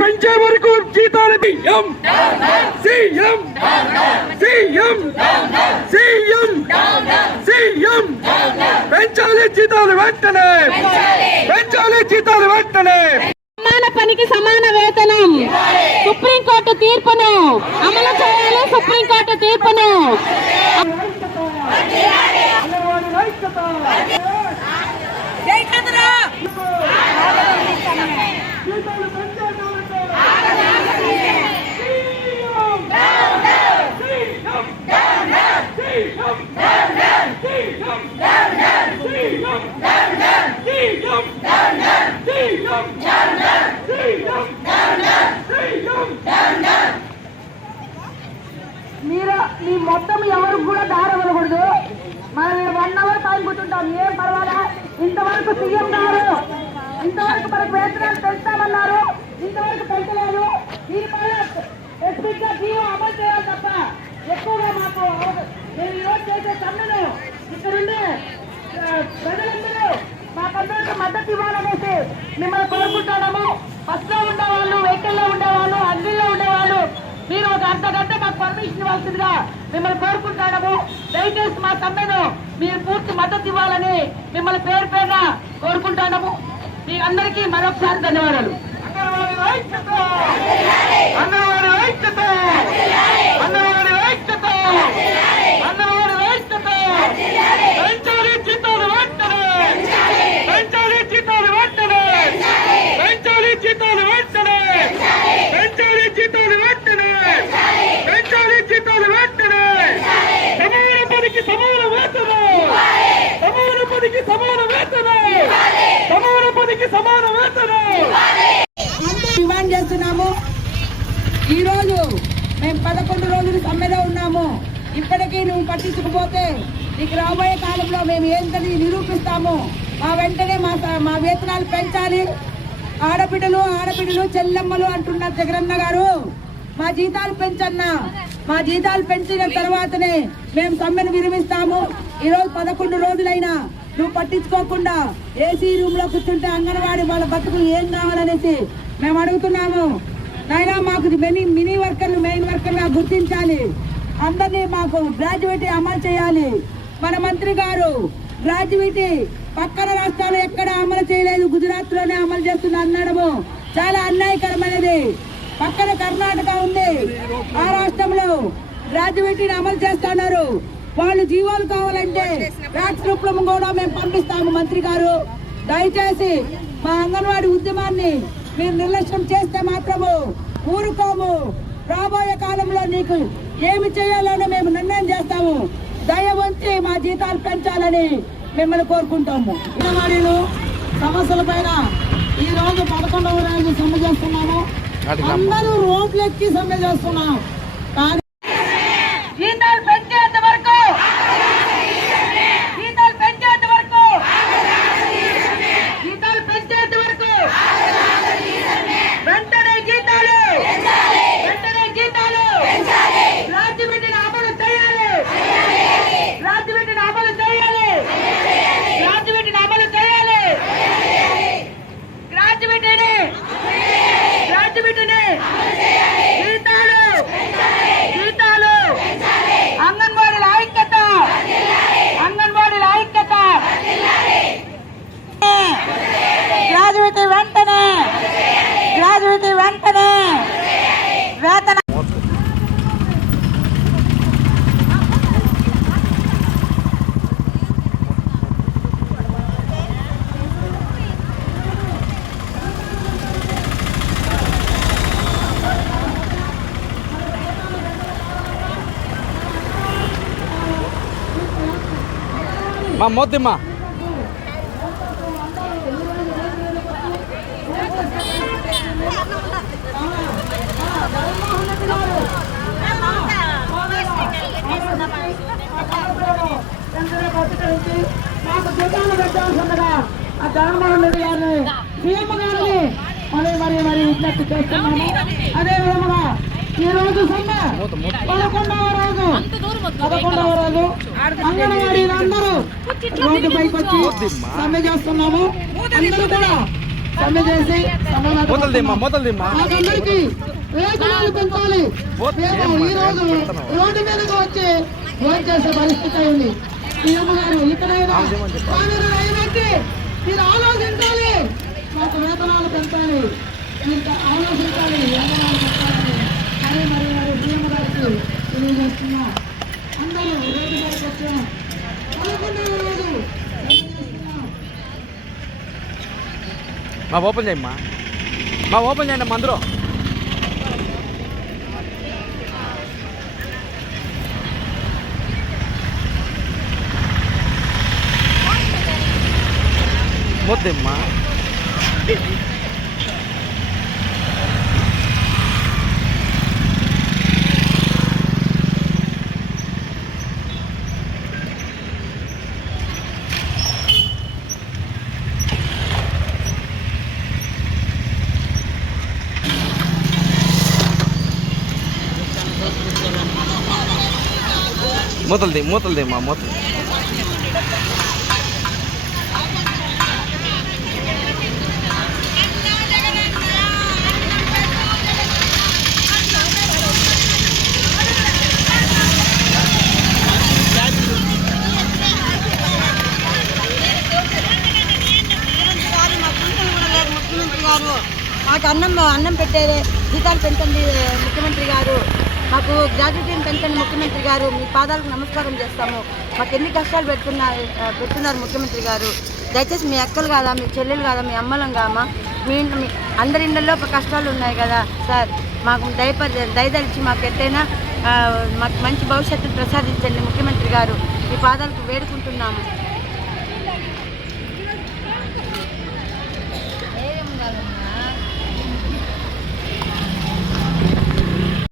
పెంచే వరకు జీతాలు బియ్యం. సీఎం. సీఎం. సీఎం. సీఎం. పెంచాలి జీతాలు వెంటనే. పెంచాలి జీతాలు వెంటనే. సమాన పనికి సమాన వేతనం. సుప్రీంకోర్టు తీర్పును అమలు చేయాలి సుప్రీంకోర్టు తీర్పును. మీరు మీ మొత్తం ఎవరికి కూడా దారి ఇవ్వకూడదు. మనం వన్ అవర్ టైం కూర్చుంటాం. ఏం పర్వాలా? ఇంతవరకు సీఎం గారు ఇంతవరకు మనకు వేతనాలు పెంచుతామన్నారు. ఇంతవరకు పెంచలేదు. దీనిపైన ఎస్పీగా జీవో అమలు చేయాలి తప్ప ఎక్కువగా మాకు మేము ఈరోజు చేసే సమ్మెను ఇక్కడుండే ప్రజలందరూ మాకందరికీ మద్దతు ఇవ్వాలనేసి మిమ్మల్ని కోరుకుంటున్నాము. బస్సులో ఉండేవాళ్ళు వెహికల్లో ఉండేవాళ్ళు అగ్నిలో ఉండేవాళ్ళు మీరు ఒక అర్ధ గంట మాకు పర్మిషన్ ఇవ్వాల్సిందిగా మిమ్మల్ని కోరుకుంటున్నాము. దయచేసి మా సమ్మెను మీరు పూర్తి మద్దతు ఇవ్వాలని మిమ్మల్ని పేరు పేరున కోరుకుంటున్నాము. మీ అందరికీ మరొకసారి ధన్యవాదాలు. అందరూ అందరూ అంగన్వాడీ ఐక్యత అంగన్వాడీ ఐక్యత అంగన్వాడీ ఐక్యత పెంచాలి జీతాలు వెంటనే పెంచాలి జీతాలు వెంటనే పెంచాలి జీతాలు వెంటనే పెంచాలి జీతాలు వెంటనే పెంచాలి జీతాలు వెంటనే సమాన పనికి సమాన వేతనం సమాన పనికి సమాన వేతనం సమాన సమాన వేతనం డిమాండ్ చేస్తున్నాము. ఈ రోజు మేము పదకొండు రోజులు సమ్మెలో ఉన్నాము. ఇప్పటికీ నువ్వు పట్టించుకుపోతే నీకు రాబోయే కాలంలో మేము ఏంటని నిరూపిస్తాము. మా వెంటనే మా స- మా వేతనాలు పెంచాలి. ఆడబిడ్డలు ఆడబిడ్డలు చెల్లెమ్మలు అంటున్నారు జగనన్న గారు. మా జీతాలు పెంచన్నా మా జీతాలు పెంచిన తర్వాతనే మేము సమ్మెను విరమిస్తాము. ఈరోజు పదకొండు రోజులైనా నువ్వు పట్టించుకోకుండా ఏసీ రూమ్లో కూర్చుంటే అంగన్వాడి వాళ్ళ బతుకులు ఏం కావాలనేసి మేము అడుగుతున్నాము. అయినా మాకు మినీ మినీ వర్కర్లు మెయిన్ వర్కర్గా గుర్తించాలి. అందరినీ మాకు గ్రాడ్యుయేటీ అమలు చేయాలి. మన మంత్రి గారు గ్రాడ్యుయేటీ పక్కన రాష్ట్రాలు ఎక్కడ అమలు చేయలేదు. గుజరాత్లోనే అమలు చేస్తున్నా అన్నడము చాలా అన్యాయకరమైనది. పక్కన కర్ణాటక ఉంది. ఆ రాష్ట్రంలో గ్రాడ్యుయేటీని అమలు చేస్తున్నారు. వాళ్ళు జీవాలు కావాలంటే ట్యాక్స్ రూపంలో కూడా మేము పంపిస్తాము మంత్రి గారు. దయచేసి మా అంగన్వాడీ ఉద్యమాన్ని మీరు నిర్లక్ష్యం చేస్తే మాత్రము ఊరుకోము. రాబోయే కాలంలో నీకు ఏమి చేయాలని మేము నిర్ణయం చేస్తాము. దయ వంచి మా జీతాలు పెంచాలని మిమ్మల్ని కోరుకుంటాము. అంగన్వాడీలు సమస్యల పైన ఈ రోజు పదకొండవ రోజు సమ్మె చేస్తున్నాము. అందరూ రోడ్లు ఎక్కి సమ్మె చేస్తున్నాం కానీ జీతాలు పెంచేంత వరకు జీతాలు పెంచేంత వరకు జీతాలు పెంచేంత వరకు వెంటనే జీతాలు వెంటనే జీతాలు రాజ్యమిటిని అమలు చేయాలి రాజ్యమిటిని అమలు చేయాలి రాజ్యమిటిని అమలు చేయాలి రాజ్యమిటిని రాజ్యమిటిని జీతాలు జీతాలు అంగన్వాడీల ఐక్యత అంగన్వాడీల ఐక్యత గ్రాడ్యుయేట్ వెంటనే గ్రాడ్యుయేట్ వెంటనే వేతన మా పెట్టాల్సిందిగా ఆ జగన్మోహన్ రెడ్డి గారిని సీఎం గారిని మరి మరి మరి విజ్ఞప్తి చేస్తున్నాము అదే విధముగా ఈ రోజు సమ్మె పదకొండవ రోజు. పదకొండవ రోజు అంగన్వాడీ అందరూ రోడ్డు పైకి వచ్చి సమ్మె చేస్తున్నాము. అందరూ కూడా సమ్మె చేసి మాకందరికీ వేతనాలు పెంచాలి. మేము ఈ రోజు రోడ్డు మీదకి వచ్చి ఫోన్ చేసే పరిస్థితి అయింది. సీఎం గారు ఇక్కడైనా దయపెట్టి మీరు ఆలోచించాలి. మాకు వేతనాలు పెంచాలి. మీరు ఆలోచించాలి. వేతనాలు పెంచాలని మరి మరి మరి సీఎం గారికి తెలియజేస్తున్నా. అందరూ రోడ్డు మీదకి. మా ఓపెన్ చేయమ్మా మా ఓపెన్ చేయండి అమ్మా అందరూ. మొద్దమ్మా మూతలది మూతలది అమ్మా మూతలు గారు మా పింఛన్ మాకు అన్నం అన్నం పెట్టేది జీతాలు పెంచండి ముఖ్యమంత్రి గారు. మాకు గ్రాడ్యుయేషన్ పెంచండి ముఖ్యమంత్రి గారు మీ పాదాలకు నమస్కారం చేస్తాము. మాకు ఎన్ని కష్టాలు పెడుతున్నారు పెడుతున్నారు ముఖ్యమంత్రి గారు. దయచేసి మీ అక్కలు కాదా మీ చెల్లెలు కాదా మీ అమ్మలం కామా మీ ఇంట్లో మీ అందరి ఇళ్ళల్లో ఒక కష్టాలు ఉన్నాయి కదా సార్. మాకు దయప దయదలిచి మాకు ఎట్టైనా మాకు మంచి భవిష్యత్తు ప్రసాదించండి ముఖ్యమంత్రి గారు. మీ పాదాలకు వేడుకుంటున్నాము.